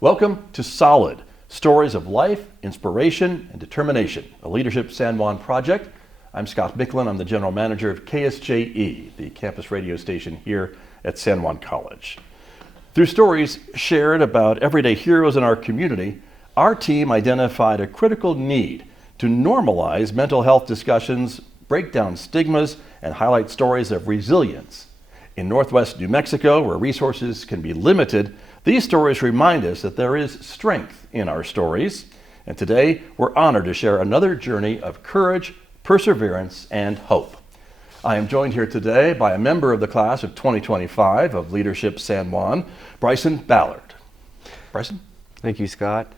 Welcome to S.O.L.I.D, Stories of Life, Inspiration, and Determination, a Leadership San Juan project. I'm Scott Micklin. I'm the General Manager of KSJE, the campus radio station here at San Juan College. Through stories shared about everyday heroes in our community, our team identified a critical need to normalize mental health discussions, break down stigmas, and highlight stories of resilience. In Northwest New Mexico, where resources can be limited, these stories remind us that there is strength in our stories. And today, we're honored to share another journey of courage, perseverance, and hope. I am joined here today by a member of the class of 2025 of Leadership San Juan, Bryson Ballard. Bryson? Thank you, Scott.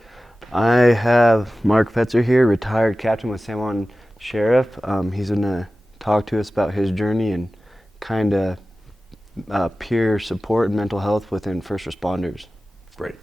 I have Mark Pfetzer here, retired captain with San Juan Sheriff. He's going to talk to us about his journey and kind of peer support and mental health within first responders. Great.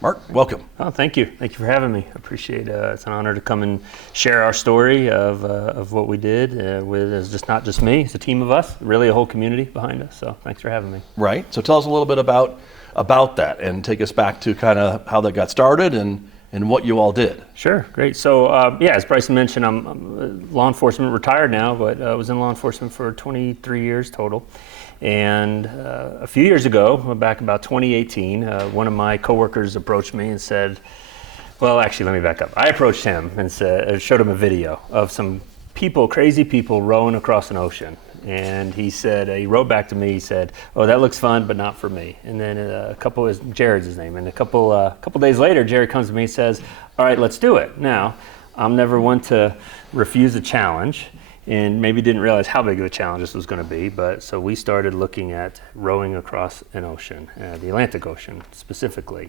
Mark, welcome. Oh, thank you. Thank you for having me. I appreciate it. It's an honor to come and share our story of what we did with it's not just me, it's a team of us, really a whole community behind us. So thanks for having me. Right. So tell us a little bit about that and take us back to kind of how that got started and what you all did. Sure, great. So as Bryson mentioned, I'm law enforcement, retired now, but I was in law enforcement for 23 years total. And a few years ago, back about 2018, one of my coworkers approached me and said, well, actually, let me back up. I approached him and showed him a video of some people, crazy people rowing across an ocean. And he said, he wrote back to me, he said, oh, that looks fun, but not for me. And then Jared's his name. And a couple days later, Jared comes to me and says, all right, let's do it. Now, I'm never one to refuse a challenge, and maybe didn't realize how big of a challenge this was going to be. But so we started looking at rowing across an ocean, the Atlantic Ocean specifically.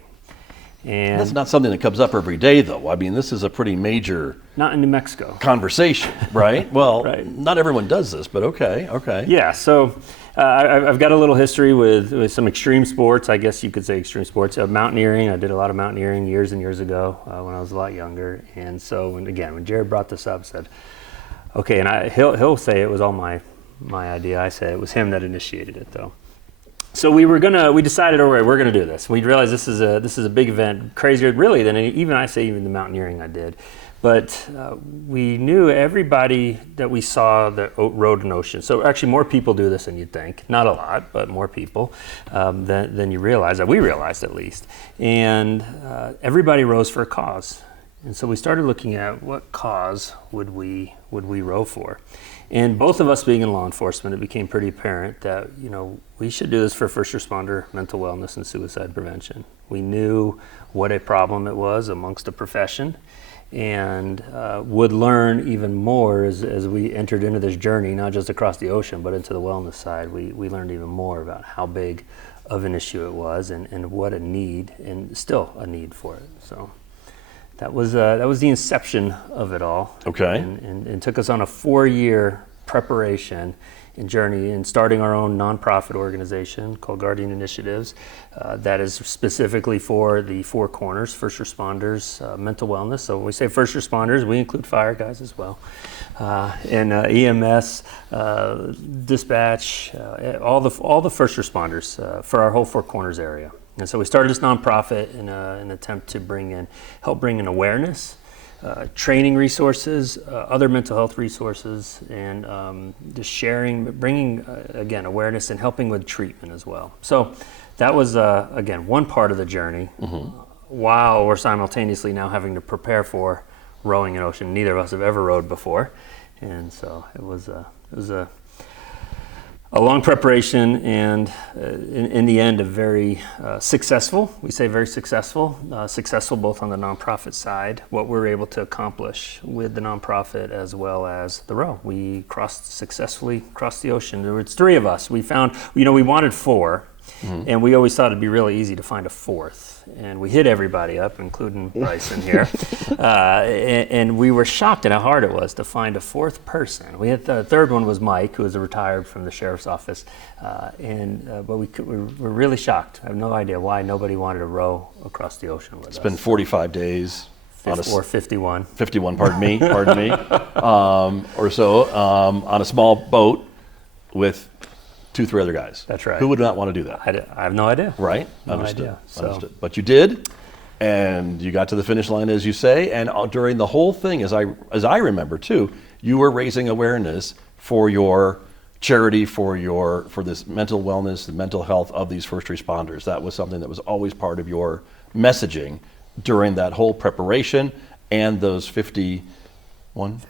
And that's not something that comes up every day, though. I mean, this is a pretty major not in New Mexico conversation, right? Well, right. Not everyone does this, but okay. Yeah, so I've got a little history with some extreme sports, I guess you could say extreme sports. Mountaineering, I did a lot of mountaineering years and years ago when I was a lot younger. And so, when Jared brought this up, said, okay, and he'll say it was all my idea. I said it was him that initiated it, though. So we decided, all right, we're going to do this. We realized this is a big event, crazier really than even the mountaineering I did. But we knew everybody that we saw that rowed an ocean. So actually more people do this than you'd think. Not a lot, but more people than you realize, that we realized at least. And everybody rows for a cause. And so we started looking at what cause would we row for. And both of us being in law enforcement, it became pretty apparent that, we should do this for first responder mental wellness and suicide prevention. We knew what a problem it was amongst the profession, and would learn even more as we entered into this journey, not just across the ocean, but into the wellness side. We learned even more about how big of an issue it was and what a need, and still a need for it. So that was the inception of it all. Okay. And took us on a 4-year preparation and journey in starting our own nonprofit organization called Guardian Initiatives that is specifically for the four corners, first responders, mental wellness. So when we say first responders, we include fire guys as well, and EMS, dispatch, all the first responders for our whole four corners area. And so we started this nonprofit in an attempt to help bring in awareness, training resources, other mental health resources, and just bringing again awareness and helping with treatment as well. So that was again one part of the journey. Mm-hmm. While we're simultaneously now having to prepare for rowing an ocean. Neither of us have ever rowed before, and so it was a long preparation, and in the end, a very successful. We say very successful both on the nonprofit side, what we were able to accomplish with the nonprofit as well as the row. We successfully crossed the ocean. There was 3 of us. We found, we wanted 4, mm-hmm. and we always thought it'd be really easy to find a 4th. And we hit everybody up, including Bryson here. And we were shocked at how hard it was to find a 4th person. We had the 3rd one was Mike, who was retired from the sheriff's office. But we were really shocked. I have no idea why nobody wanted to row across the ocean with us. It's been 45 days. Or 51. 51, pardon me, or so, on a small boat with 2-3 other guys. That's right. Who would not want to do that? I have no idea. Right? No Understood. idea. So. Understood. But you did? and you got to the finish line, as you say, and during the whole thing, as I remember too, you were raising awareness for your charity, for this mental wellness, the mental health of these first responders. That was something that was always part of your messaging during that whole preparation and those 51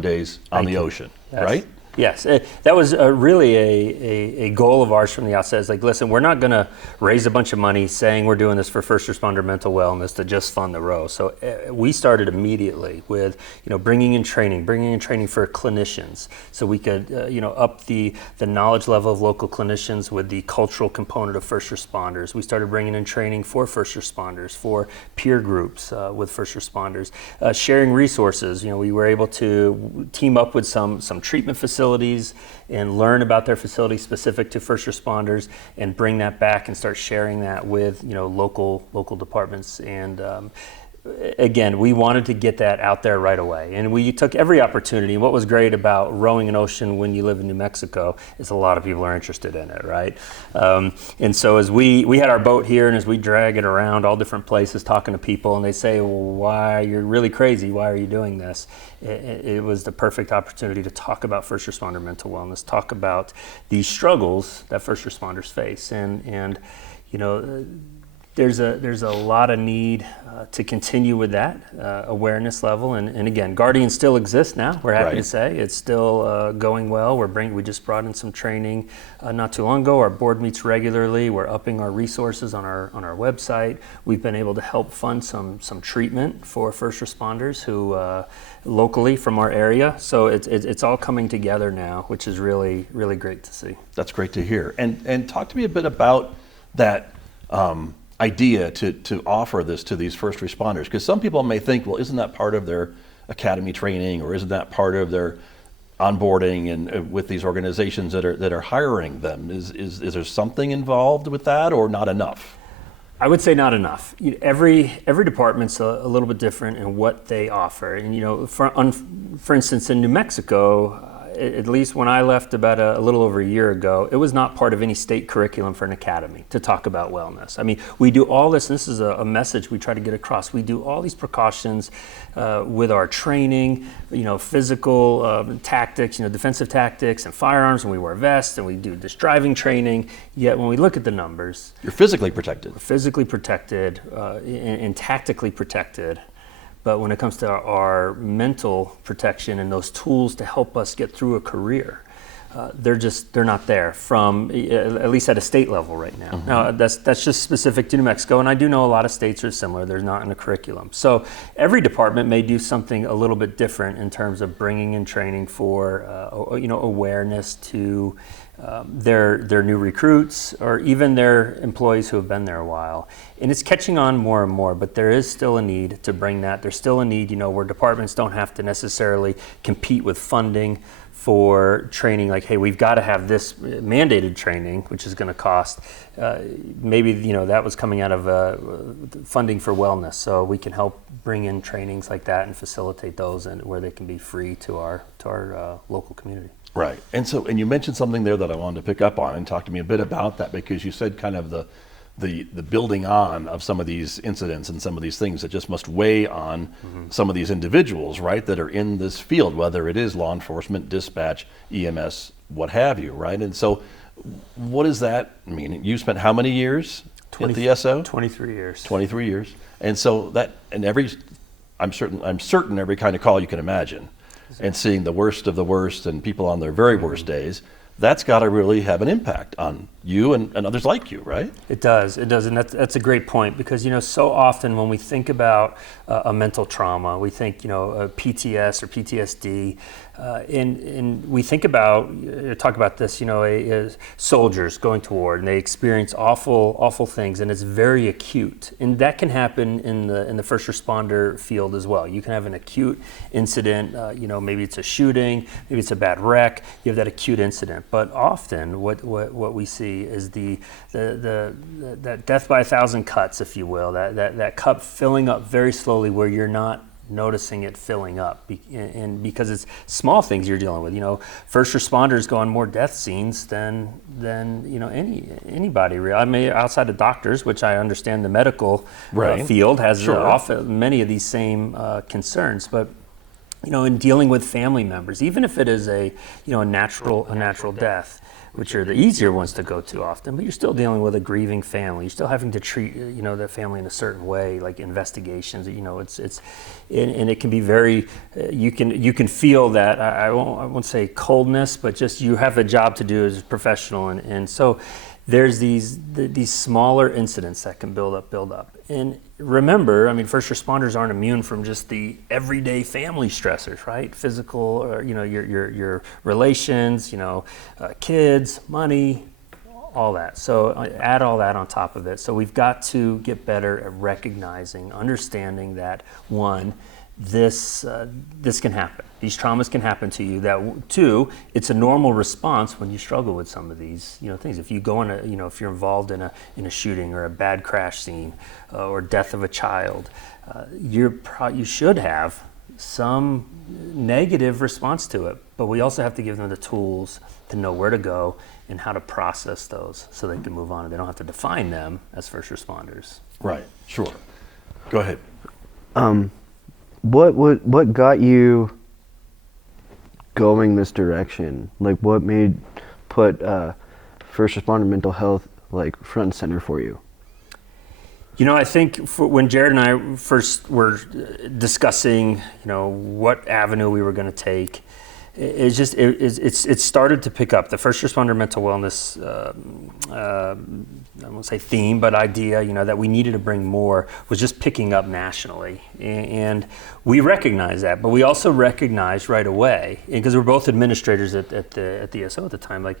days on the ocean, right? Yes, that was really a goal of ours from the outset. It's like, listen, we're not going to raise a bunch of money saying we're doing this for first responder mental wellness to just fund the row. So we started immediately with, bringing in training for clinicians, so we could, up the knowledge level of local clinicians with the cultural component of first responders. We started bringing in training for first responders, for peer groups with first responders, sharing resources. We were able to team up with some treatment facilities and learn about their facilities specific to first responders, and bring that back and start sharing that with local departments. And again, we wanted to get that out there right away, and we took every opportunity. What was great about rowing an ocean when you live in New Mexico is a lot of people are interested in it, right? And so as we had our boat here, and as we drag it around all different places talking to people, and they say, well, why, you're really crazy, why are you doing this? It was the perfect opportunity to talk about first responder mental wellness, talk about the struggles that first responders face, and there's a lot of need to continue with that awareness level, and again, Guardian still exists now. We're happy to say it's still going well. We just brought in some training not too long ago. Our board meets regularly. We're upping our resources on our website. We've been able to help fund some treatment for first responders who locally from our area. So it's all coming together now, which is really, really great to see. That's great to hear. And talk to me a bit about that idea to offer this to these first responders, because some people may think, well, isn't that part of their academy training, or isn't that part of their onboarding and with these organizations that are hiring them? Is there something involved with that, or not enough? I would say not enough. Every department's a little bit different in what they offer. And for instance, in New Mexico, at least when I left about a little over a year ago, it was not part of any state curriculum for an academy to talk about wellness. I mean, we do all this, and this is a message we try to get across. We do all these precautions with our training, physical tactics, defensive tactics and firearms, and we wear vests, and we do this driving training. Yet when we look at the numbers, you're physically protected. We're physically protected and tactically protected. But when it comes to our mental protection and those tools to help us get through a career, they're not there from, at least at a state level right now. Mm-hmm. Now that's just specific to New Mexico, and I do know a lot of states are similar. They're not in the curriculum. So every department may do something a little bit different in terms of bringing in training for awareness to their new recruits, or even their employees who have been there a while. And it's catching on more and more, but there is still a need to bring that. There's still a need, where departments don't have to necessarily compete with funding for training, like, hey, we've got to have this mandated training, which is going to cost. Maybe that was coming out of funding for wellness, so we can help bring in trainings like that and facilitate those, and where they can be free to our local community. Right, and you mentioned something there that I wanted to pick up on, and talk to me a bit about that, because you said kind of the building on of some of these incidents and some of these things that just must weigh on some of these individuals, right, that are in this field, whether it is law enforcement, dispatch, EMS, what have you, right? And so what does that mean? You spent how many years at the SO? 23 years. 23 years. And so that, and I'm certain every kind of call you can imagine, and seeing the worst of the worst and people on their very worst days, that's got to really have an impact on you and others like you, right? It does, and that's a great point, because so often when we think about a mental trauma, we think a PTS or PTSD, and we think about talk about this, soldiers going to war, and they experience awful things, and it's very acute, and that can happen in the first responder field as well. You can have an acute incident, maybe it's a shooting, maybe it's a bad wreck. You have that acute incident, but often what we see is that death by 1,000 cuts, if you will, that cup filling up very slowly, where you're not noticing it filling up. And because it's small things you're dealing with. First responders go on more death scenes than anybody really. I mean, outside of doctors, which I understand the medical field has often many of these same concerns, but in dealing with family members, even if it is a natural death, which are the easier ones to go to often, but you're still dealing with a grieving family. You're still having to treat that family in a certain way, like investigations. And it can be very. You can feel that I won't say coldness, but just you have a job to do as a professional, and so there's these smaller incidents that can build up. And remember, I mean, first responders aren't immune from just the everyday family stressors, right? Physical, or, your relations, kids, money, all that. So add all that on top of it. So we've got to get better at recognizing, understanding that, one, this can happen. These traumas can happen to you. That, two, it's a normal response when you struggle with some of these things. If you go if you're involved in a shooting or a bad crash scene or death of a child, you should have some negative response to it. But we also have to give them the tools to know where to go and how to process those so they can move on. They don't have to define them as first responders. Right. Sure. Go ahead. What got you going this direction? Like, what made put first responder mental health like front and center for you? I think when Jared and I first were discussing, what avenue we were going to take, it started to pick up. The first responder mental wellness, I won't say theme, but idea, that we needed to bring more was just picking up nationally. And we recognized that, but we also recognized right away, because we're both administrators at the SO at the time, like,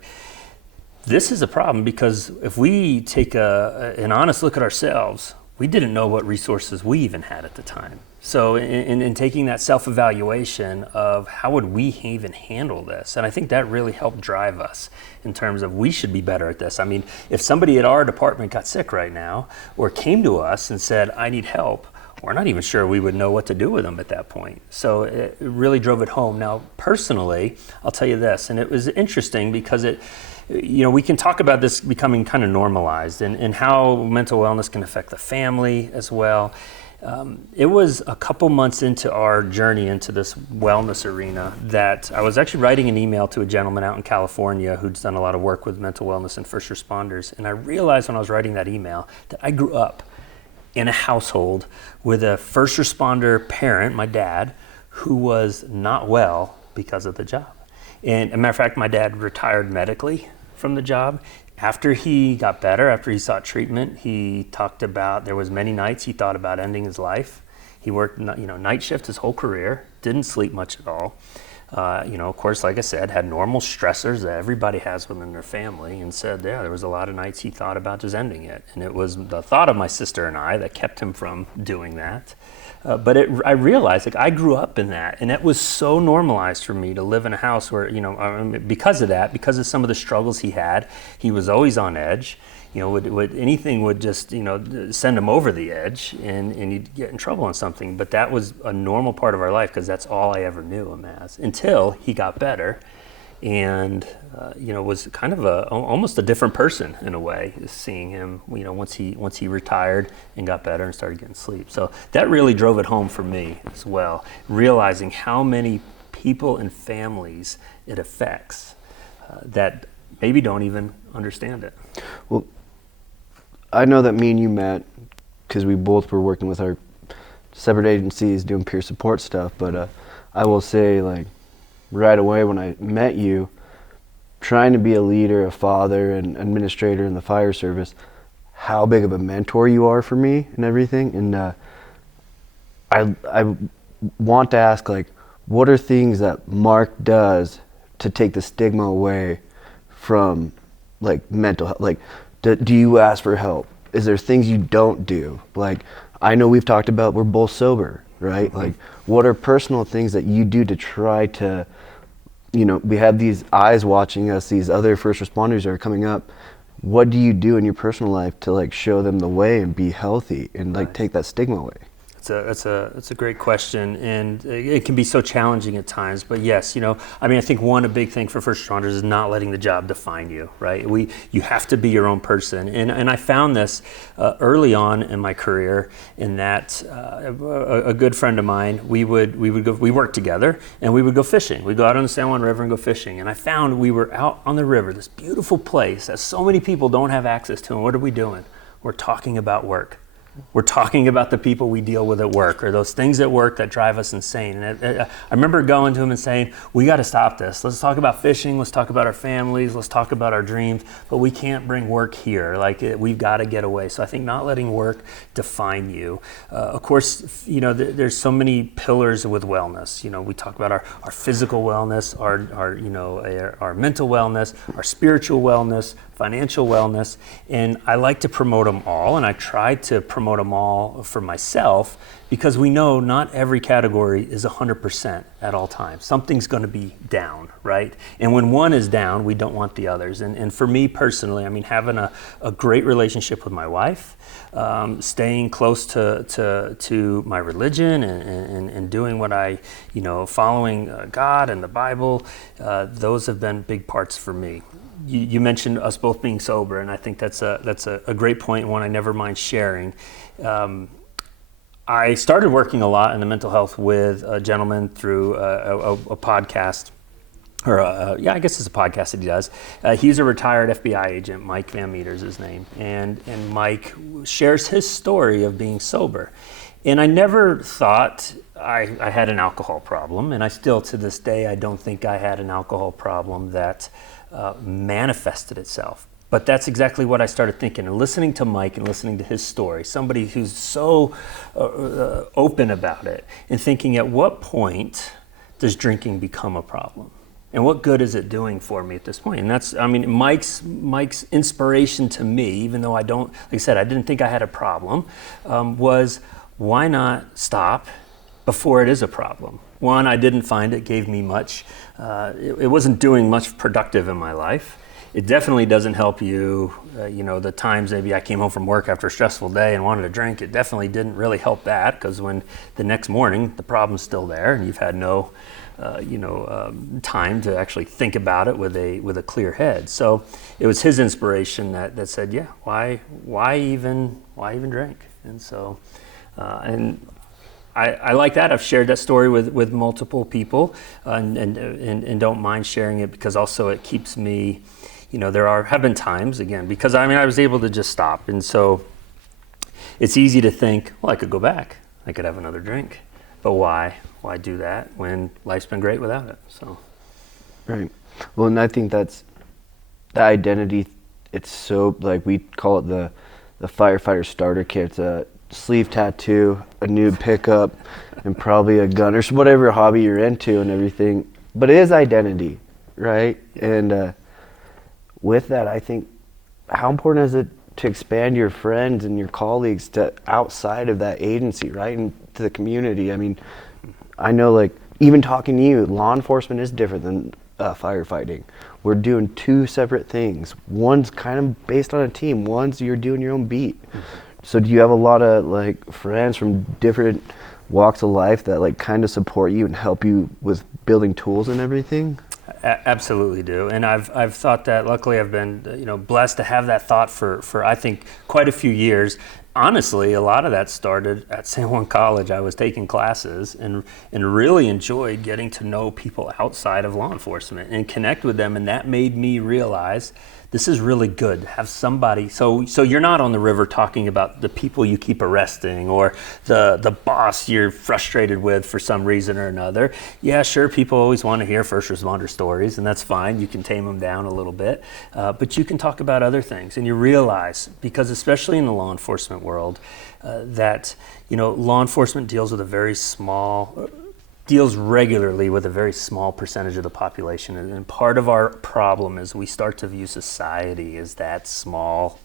this is a problem because if we take an honest look at ourselves, we didn't know what resources we even had at the time. So in taking that self-evaluation of how would we even handle this, and I think that really helped drive us in terms of we should be better at this. I mean, if somebody at our department got sick right now or came to us and said, I need help, we're not even sure we would know what to do with them at that point. So it really drove it home. Now, personally, I'll tell you this, and it was interesting because we can talk about this becoming kind of normalized and how mental wellness can affect the family as well. It was a couple months into our journey into this wellness arena that I was actually writing an email to a gentleman out in California who's done a lot of work with mental wellness and first responders. And I realized when I was writing that email that I grew up in a household with a first responder parent, my dad, who was not well because of the job. And as a matter of fact, my dad retired medically from the job. After he got better, after he sought treatment, he talked about there was many nights he thought about ending his life. He worked night shift his whole career, didn't sleep much at all. Of course, like I said, had normal stressors that everybody has within their family, and said, there was a lot of nights he thought about just ending it. And it was the thought of my sister and I that kept him from doing that. But I realized, I grew up in that, and it was so normalized for me to live in a house where, because of some of the struggles he had, he was always on edge. Anything would just, send him over the edge, and he'd get in trouble on something. But that was a normal part of our life because that's all I ever knew him as, until he got better, and was kind of almost a different person in a way, seeing him, once he retired and got better and started getting sleep. So that really drove it home for me as well, realizing how many people and families it affects that maybe don't even understand it. Well, I know that me and you met because we both were working with our separate agencies doing peer support stuff, but I will say, right away when I met you, trying to be a leader, a father, and administrator in the fire service, how big of a mentor you are for me and everything. And I want to ask, what are things that Mark does to take the stigma away from mental health? Do you ask for help? Is there things you don't do? I know we've talked about we're both sober, right? Mm-hmm. What are personal things that you do to try to, we have these eyes watching us, these other first responders are coming up. What do you do in your personal life to show them the way and be healthy and take that stigma away? It's a great question, and it can be so challenging at times. But yes, I think a big thing for first responders is not letting the job define you, right? You have to be your own person, and I found this early on in my career. In that, a good friend of mine, we worked together, and we would go fishing. We'd go out on the San Juan River and go fishing. And I found we were out on the river, this beautiful place that so many people don't have access to. And what are we doing? We're talking about work. We're talking about the people we deal with at work, or those things at work that drive us insane. And I remember going to him and saying, we got to stop this. Let's talk about fishing. Let's talk about our families. Let's talk about our dreams. But we can't bring work here. We've got to get away. So I think not letting work define you. Of course, there's so many pillars with wellness. We talk about our physical wellness, our mental wellness, our spiritual wellness, financial wellness, and I like to promote them all, and I try to promote them all for myself, because we know not every category is 100% at all times. Something's going to be down, right? And when one is down, we don't want the others. And for me personally, having a great relationship with my wife, staying close to my religion, and doing what following God and the Bible, those have been big parts for me. You mentioned us both being sober, and I think that's a great point, and one I never mind sharing. I started working a lot in the mental health with a gentleman through a podcast, or I guess it's a podcast that he does. He's a retired FBI agent. Mike Van Meter's his name, and Mike shares his story of being sober. And I never thought I had an alcohol problem, and I still, to this day, I don't think I had an alcohol problem that manifested itself. But that's exactly what I started thinking, and listening to Mike and listening to his story, somebody who's so open about it, and thinking, at what point does drinking become a problem? And what good is it doing for me at this point? And that's, Mike's inspiration to me, even though I didn't think I had a problem, was, why not stop before it is a problem? One, I didn't find it gave me much. It wasn't doing much productive in my life. It definitely doesn't help you. The times maybe I came home from work after a stressful day and wanted to drink, it definitely didn't really help that, because when the next morning the problem's still there and you've had no time to actually think about it with a clear head. So it was his inspiration that said, yeah, why even drink? And so, I like that. I've shared that story with multiple people, and don't mind sharing it, because also it keeps me, there have been times, again, because I was able to just stop. And so it's easy to think, well, I could go back. I could have another drink. But why? Why do that when life's been great without it? So, right. Well, and I think that's the identity. It's so, we call it the firefighter starter kit. It's a sleeve tattoo, a nude pickup, and probably a gun, or whatever hobby you're into and everything. But it is identity, right? And with that, I think, how important is it to expand your friends and your colleagues to outside of that agency, right, and to the community? I know, even talking to you, law enforcement is different than firefighting. We're doing two separate things. One's kind of based on a team. One's you're doing your own beat. So do you have a lot of friends from different walks of life that kind of support you and help you with building tools and everything? Absolutely do. And I've thought that, luckily I've been blessed to have that thought for I think quite a few years. Honestly, a lot of that started at San Juan College. I was taking classes and really enjoyed getting to know people outside of law enforcement and connect with them, and that made me realize this is really good to have somebody. So you're not on the river talking about the people you keep arresting or the boss you're frustrated with for some reason or another. Yeah, sure, people always want to hear first responder stories, and that's fine. You can tame them down a little bit, but you can talk about other things, and you realize, because especially in the law enforcement world, that law enforcement deals regularly with a very small percentage of the population, and part of our problem is we start to view society as that small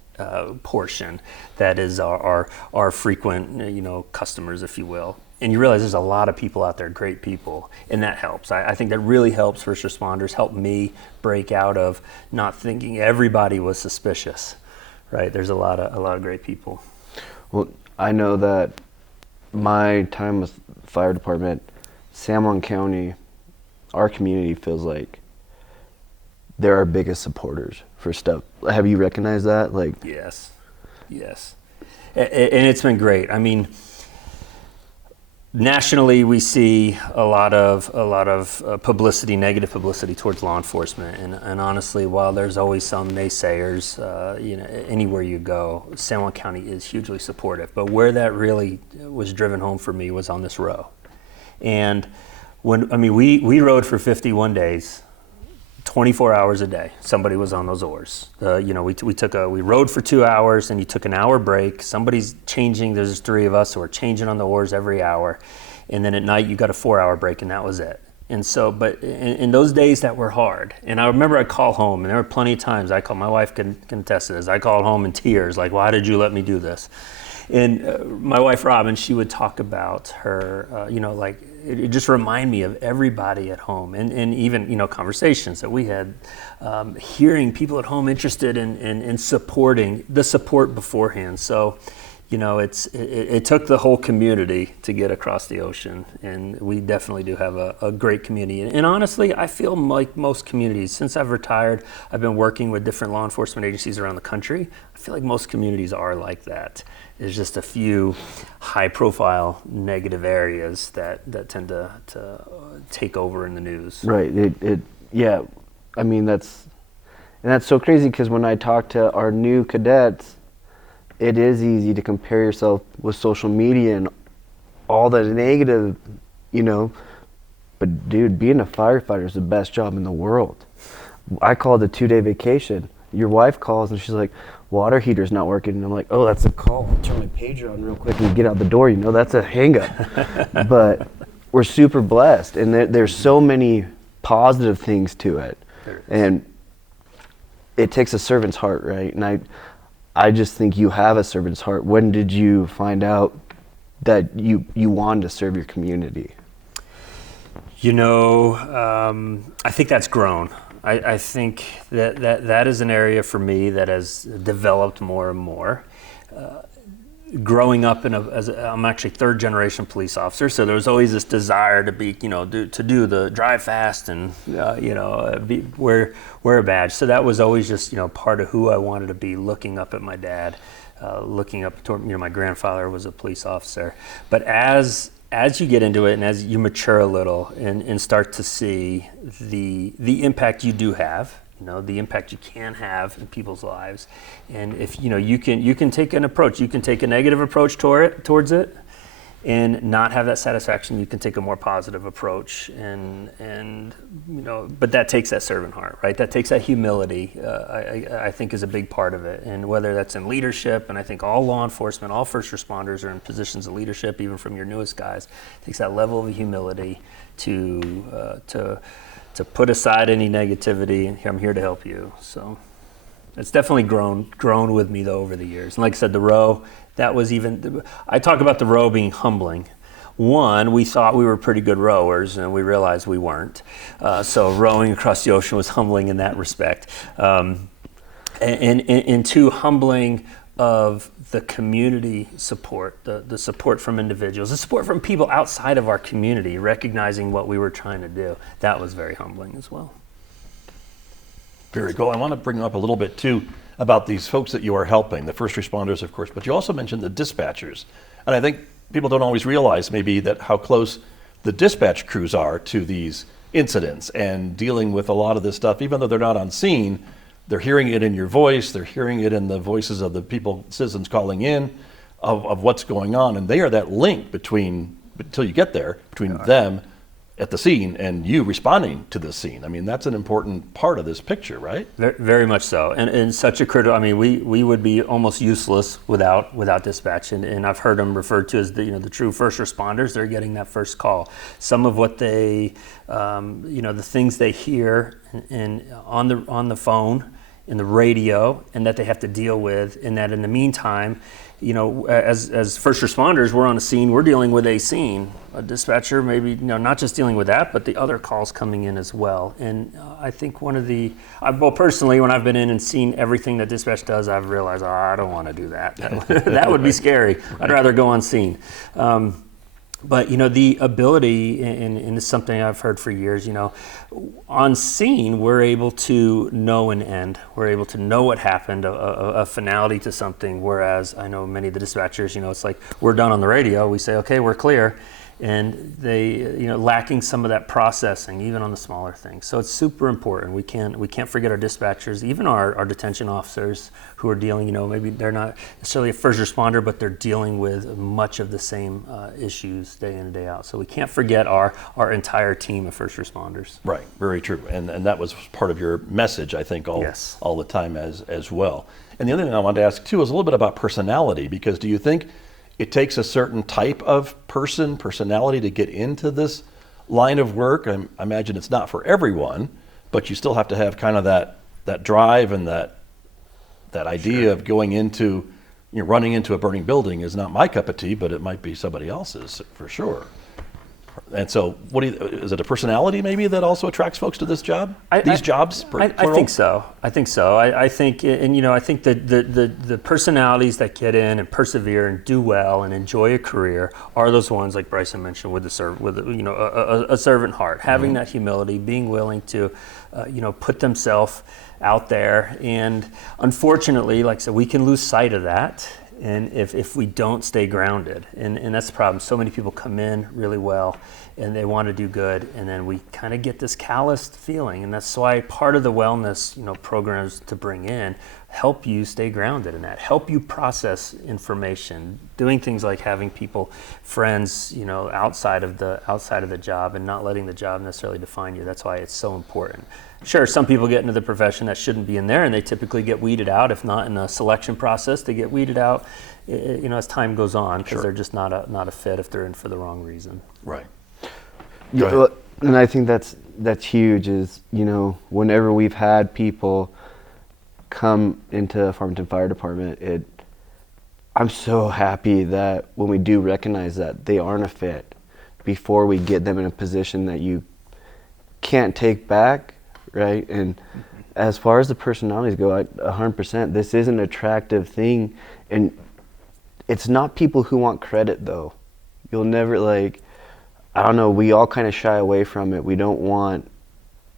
portion that is our frequent customers, if you will. And you realize there's a lot of people out there, great people, and that helps. I think that really helps first responders, help me break out of not thinking everybody was suspicious, right? There's a lot of great people. Well, I know that my time with fire department, San Juan County, our community feels like they're our biggest supporters for stuff. Have you recognized that? Like, yes, and it's been great. I mean, nationally, we see a lot of publicity, negative publicity towards law enforcement, and honestly, while there's always some naysayers, anywhere you go, San Juan County is hugely supportive. But where that really was driven home for me was on this row, and we rode for 51 days. 24 hours a day, somebody was on those oars. We rode for 2 hours, and you took an hour break. Somebody's changing. There's 3 of us, so we're changing on the oars every hour, and then at night you got a 4-hour break, and that was it. And so, but in those days that were hard, and I remember I'd call home, and there were plenty of times I called. My wife can attest to this. I called home in tears, like, "Why did you let me do this?" And my wife Robin, she would talk about her, it just remind me of everybody at home, and even conversations that we had, hearing people at home interested in supporting the support beforehand. So, it took the whole community to get across the ocean, and we definitely do have a great community. And honestly, I feel like most communities, since I've retired, I've been working with different law enforcement agencies around the country. I feel like most communities are like that. There's just a few high-profile negative areas that tend to take over in the news. right, yeah, I mean, that's so crazy, because when I talk to our new cadets, it is easy to compare yourself with social media and all the negative, but dude, being a firefighter is the best job in the world. I called a 2-day vacation. Your wife calls and she's like, water heater's not working. And I'm like, oh, that's a call. I'll turn my pager on real quick and get out the door. That's a hang up. But we're super blessed. And there's so many positive things to it. And it takes a servant's heart, right? And I just think you have a servant's heart. When did you find out that you wanted to serve your community? I think that's grown. I think that is an area for me that has developed more and more. Growing up I'm actually 3rd generation police officer, so there was always this desire to be, to do the drive fast and wear a badge. So that was always just part of who I wanted to be. Looking up at my dad, looking up toward my grandfather was a police officer. But as you get into it and as you mature a little and start to see the impact you do have, the impact you can have in people's lives, and if you can take an approach, you can take a negative approach towards it, and not have that satisfaction. You can take a more positive approach, and but that takes that servant heart, right? That takes that humility. I think is a big part of it, and whether that's in leadership, and I think all law enforcement, all first responders are in positions of leadership, even from your newest guys. It takes that level of humility to put aside any negativity. I'm here to help you. So it's definitely grown with me though over the years. And like I said, the row. I talk about the row being humbling. One, we thought we were pretty good rowers, and we realized we weren't. So rowing across the ocean was humbling in that respect. And two, humbling of the community support, the support from individuals, the support from people outside of our community, recognizing what we were trying to do. That was very humbling as well. Very cool. I want to bring up a little bit too about these folks that you are helping, the first responders, of course, but you also mentioned the dispatchers. And I think people don't always realize maybe that how close the dispatch crews are to these incidents and dealing with a lot of this stuff, even though they're not on scene. They're hearing it in your voice, they're hearing it in the voices of the citizens calling in of what's going on, and they are that link between, until you get there, between them at the scene and you responding to the scene. I mean, that's an important part of this picture, right? Very much so, and such a critical. I mean, we would be almost useless without dispatch, and I've heard them referred to as the true first responders. They're getting that first call. Some of what they, the things they hear on the phone, in the radio, and that they have to deal with, and that in the meantime, as first responders, we're on a scene, we're dealing with a scene. A dispatcher maybe, not just dealing with that, but the other calls coming in as well. And I think personally, when I've been in and seen everything that dispatch does, I've realized, I don't want to do that. That would be scary. I'd rather go on scene. But the ability, and it's something I've heard for years, on scene, we're able to know an end. We're able to know what happened, a finality to something, whereas I know many of the dispatchers, it's like we're done on the radio, we say, okay, we're clear. And they, lacking some of that processing, even on the smaller things. So it's super important. We can't forget our dispatchers, even our detention officers who are dealing, maybe they're not necessarily a first responder, but they're dealing with much of the same issues day in and day out. So we can't forget our entire team of first responders. Right, very true. And that was part of your message, I think, all the time as well. And the other thing I wanted to ask too is a little bit about personality, because do you think it takes a certain type of personality to get into this line of work? I imagine it's not for everyone, but you still have to have kind of that drive and that idea of going into, running into a burning building is not my cup of tea, but it might be somebody else's for sure. And so, is it a personality maybe that also attracts folks to this job? These jobs, plural? I think so. I think, and I think that the personalities that get in and persevere and do well and enjoy a career are those ones like Bryson mentioned with a servant heart, having that humility, being willing to, put themselves out there. And unfortunately, like I said, we can lose sight of that. And if we don't stay grounded, and that's the problem. So many people come in really well and they want to do good, and then we kind of get this calloused feeling. And that's why part of the wellness, programs to bring in help you stay grounded in that, help you process information, doing things like having people, friends, outside of the job, and not letting the job necessarily define you. That's why it's so important. Sure, some people get into the profession that shouldn't be in there, and they typically get weeded out. If not in the selection process, they get weeded out, as time goes on, because they're just not a fit if they're in for the wrong reason. Right. And I think that's huge. Is whenever we've had people come into Farmington Fire Department, I'm so happy that when we do recognize that they aren't a fit, before we get them in a position that you can't take back. Right, and as far as the personalities go, 100%, this is an attractive thing, and it's not people who want credit though. You'll never I don't know, we all kind of shy away from it. We don't want,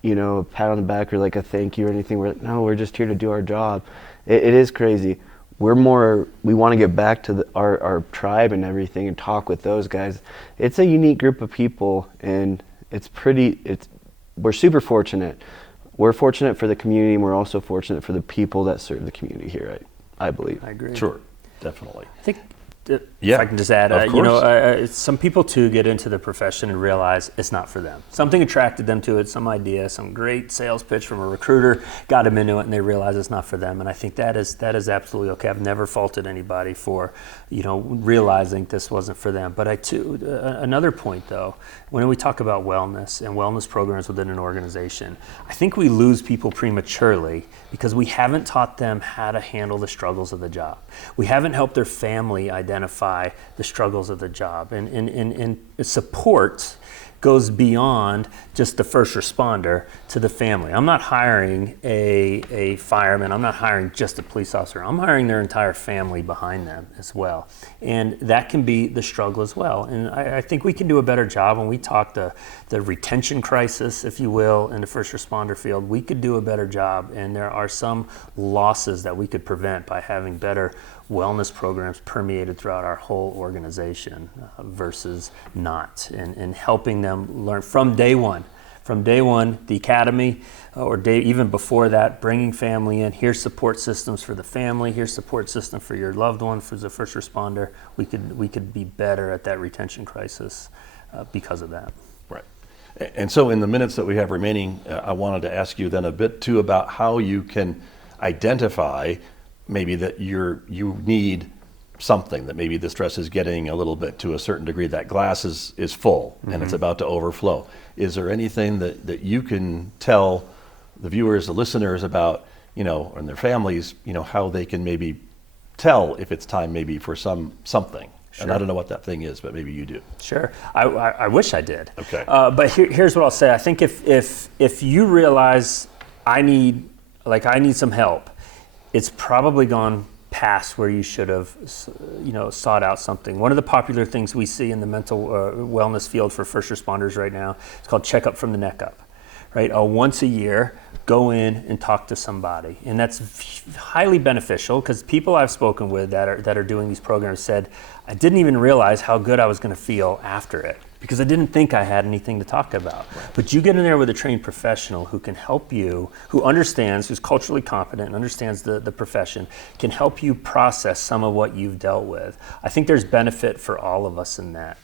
a pat on the back or like a thank you or anything. We're just here to do our job. It is crazy. We want to get back to our tribe and everything and talk with those guys. It's a unique group of people, and we're super fortunate. We're fortunate for the community, and we're also fortunate for the people that serve the community here, I believe. I agree. Sure, definitely. I think, if I can just add, some people too get into the profession and realize it's not for them. Something attracted them to it, some idea, some great sales pitch from a recruiter got them into it, and they realize it's not for them. And I think that is absolutely okay. I've never faulted anybody for, realizing this wasn't for them. But another point though, when we talk about wellness and wellness programs within an organization, I think we lose people prematurely because we haven't taught them how to handle the struggles of the job. We haven't helped their family identify the struggles of the job. And support goes beyond just the first responder to the family. I'm not hiring a fireman. I'm not hiring just a police officer. I'm hiring their entire family behind them as well. And that can be the struggle as well. And I think we can do a better job when we talk the retention crisis, if you will, in the first responder field. We could do a better job, and there are some losses that we could prevent by having better wellness programs permeated throughout our whole organization versus not, and helping them learn from day one. From day one, the academy, even before that, bringing family in. Here's support systems for the family. Here's support system for your loved one, for the first responder. We could be better at that retention crisis because of that. Right. And so in the minutes that we have remaining, I wanted to ask you then a bit too about how you can identify maybe that you need something, that maybe the stress is getting a little bit to a certain degree, that glass is full and it's about to overflow. Is there anything that you can tell the viewers, the listeners about, and their families, how they can maybe tell if it's time maybe for something? Sure. And I don't know what that thing is, but maybe you do. Sure. I wish I did. Okay. But here's what I'll say. I think if you realize I need some help, it's probably gone past where you should have, sought out something. One of the popular things we see in the mental wellness field for first responders right now is called check up from the neck up, right? Once a year, go in and talk to somebody, and that's highly beneficial because people I've spoken with that are doing these programs said, I didn't even realize how good I was going to feel after it because I didn't think I had anything to talk about. But you get in there with a trained professional who can help you, who understands, who's culturally competent and understands the profession, can help you process some of what you've dealt with. I think there's benefit for all of us in that.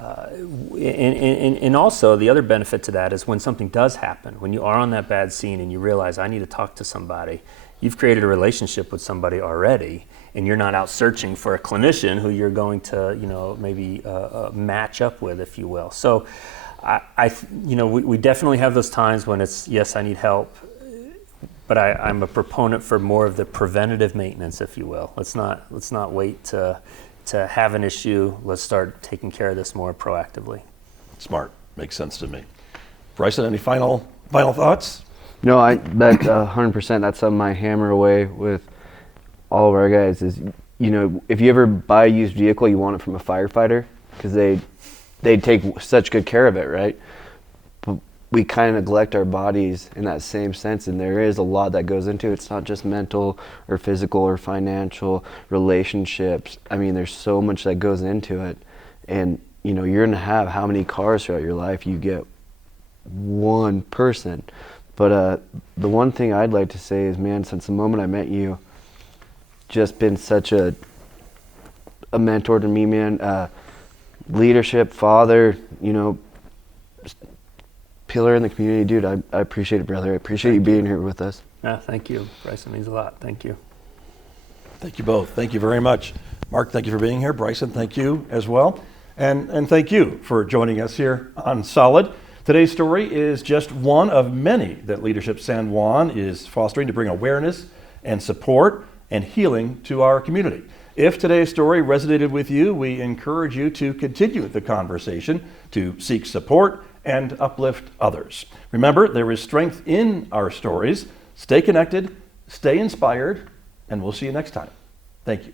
And also the other benefit to that is when something does happen, when you are on that bad scene and you realize I need to talk to somebody, you've created a relationship with somebody already, and you're not out searching for a clinician who you're going to, maybe match up with, if you will. So, we definitely have those times when it's, yes, I need help, but I'm a proponent for more of the preventative maintenance, if you will. Let's not wait to have an issue. Let's start taking care of this more proactively. Smart. Makes sense to me. Bryson, any final thoughts? No, that's 100%. That's something I hammer away with all of our guys is, if you ever buy a used vehicle, you want it from a firefighter because they take such good care of it, right? But we kind of neglect our bodies in that same sense, and there is a lot that goes into it. It's not just mental or physical or financial relationships. I mean, there's so much that goes into it, and you're going to have how many cars throughout your life. You get one person. But the one thing I'd like to say is, man, since the moment I met you, just been such a mentor to me, man. Leadership, father, pillar in the community, dude. I appreciate it, brother. I appreciate you being here with us. Yeah, thank you, Bryson. Means a lot. Thank you. Thank you both. Thank you very much. Mark, thank you for being here. Bryson, thank you as well. And thank you for joining us here on S.O.L.I.D. Today's story is just one of many that Leadership San Juan is fostering to bring awareness and support and healing to our community. If today's story resonated with you, we encourage you to continue the conversation, to seek support and uplift others. Remember, there is strength in our stories. Stay connected, stay inspired, and we'll see you next time. Thank you.